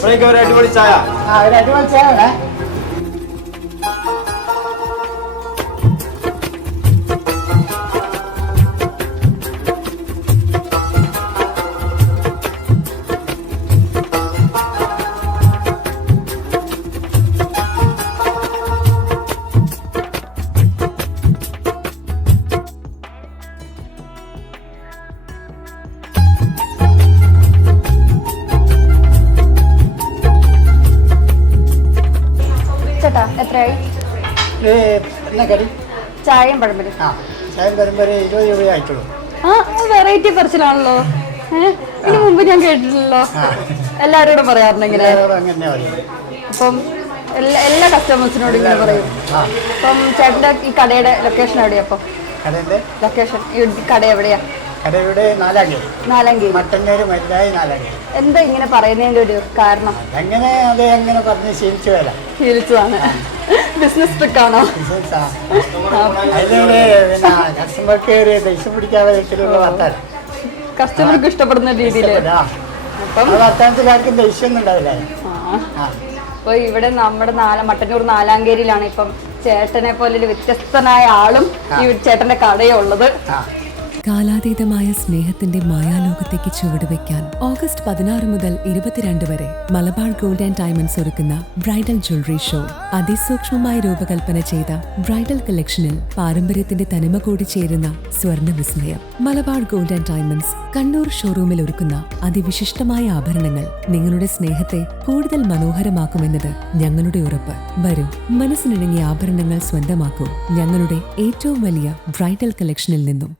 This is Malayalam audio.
ഇവിടേക്ക് ഒരു അടിപൊളി ചായ. ഒരു അടിപൊളി ചായ വേണേ. ചേട്ടാ എത്രയായി? എന്നാ കടി? ചായയും പഴംപൊരി. ചായ വരുമ്പോൾ 20 രൂപയായിട്ടുള്ളൂ. വെറൈറ്റി പറച്ചിലാണല്ലോ. ഇതിന് മുമ്പ് ഞാൻ കേട്ടിട്ടില്ലല്ലോ. എല്ലാവരോടും പറയാറുണ്ട് ഇങ്ങനെ. അങ്ങനെ പറയും. അപ്പം എല്ലാ കസ്റ്റമേഴ്സിനോടും ഇങ്ങനെ പറയും. അപ്പം ചേട്ടൻ്റെ ഈ കടയുടെ ലൊക്കേഷൻ എവിടെയാ? അപ്പം കടയുടെ ലൊക്കേഷൻ ഈ കട എവിടെയാ? കടയുടെ നാലാങ്കേരി. മട്ടന്നൂർ മരുതായി നാലാങ്കേരി. എന്താ ഇങ്ങനെ പറയുന്നതിൻ്റെ ഒരു കാരണം? അങ്ങനെ പറഞ്ഞ് ശീലിച്ചു വരാം. ശീലിച്ചതാണ്. ബിസിനസ് ട്രിക്കാണോ? അതിലൂടെ പിന്നെ കസ്റ്റമർക്ക് ഒരു ദേഷ്യം പിടിക്കാതെ വിധത്തിലുള്ള വർത്താനം. കസ്റ്റമർക്ക് ഇഷ്ടപ്പെടുന്ന രീതിയിൽ. അപ്പം വർത്താനത്തിൽ ആർക്കും ദേഷ്യമൊന്നും ഉണ്ടാവില്ല. അപ്പോൾ ഇവിടെ നമ്മുടെ മട്ടന്നൂർ നാലാങ്കേരിയിലാണ് ഇപ്പം ചേട്ടനെ പോലെ ഒരു വ്യത്യസ്തനായ ആളും ഈ ചേട്ടന്റെ കടയും ഉള്ളത്. കാലാതീതമായ സ്നേഹത്തിന്റെ മായാലോകത്തേക്ക് ചുവടുവെക്കാൻ ഓഗസ്റ്റ് 16 മുതൽ 22 വരെ മലബാർ ഗോൾഡ് ആൻഡ് ഡയമണ്ട്സ് ഒരുക്കുന്ന ബ്രൈഡൽ ജ്വല്ലറി ഷോ. അതിസൂക്ഷ്മമായി രൂപകൽപ്പന ചെയ്ത ബ്രൈഡൽ കളക്ഷനിൽ പാരമ്പര്യത്തിന്റെ തനിമ കൂടി ചേരുന്ന സ്വർണ്ണ വിസ്മയം. Malabar gold and diamonds Kannur ഷോറൂമിൽ ഒരുക്കുന്ന അതിവിശിഷ്ടമായ ആഭരണങ്ങൾ നിങ്ങളുടെ സ്നേഹത്തെ കൂടുതൽ മനോഹരമാക്കുമെന്നത് ഞങ്ങളുടെ ഉറപ്പ്. വരൂ, മനസ്സിനിണങ്ങിയ ആഭരണങ്ങൾ സ്വന്തമാക്കൂ ഞങ്ങളുടെ ഏറ്റവും വലിയ ബ്രൈഡൽ കളക്ഷനിൽ നിന്നും.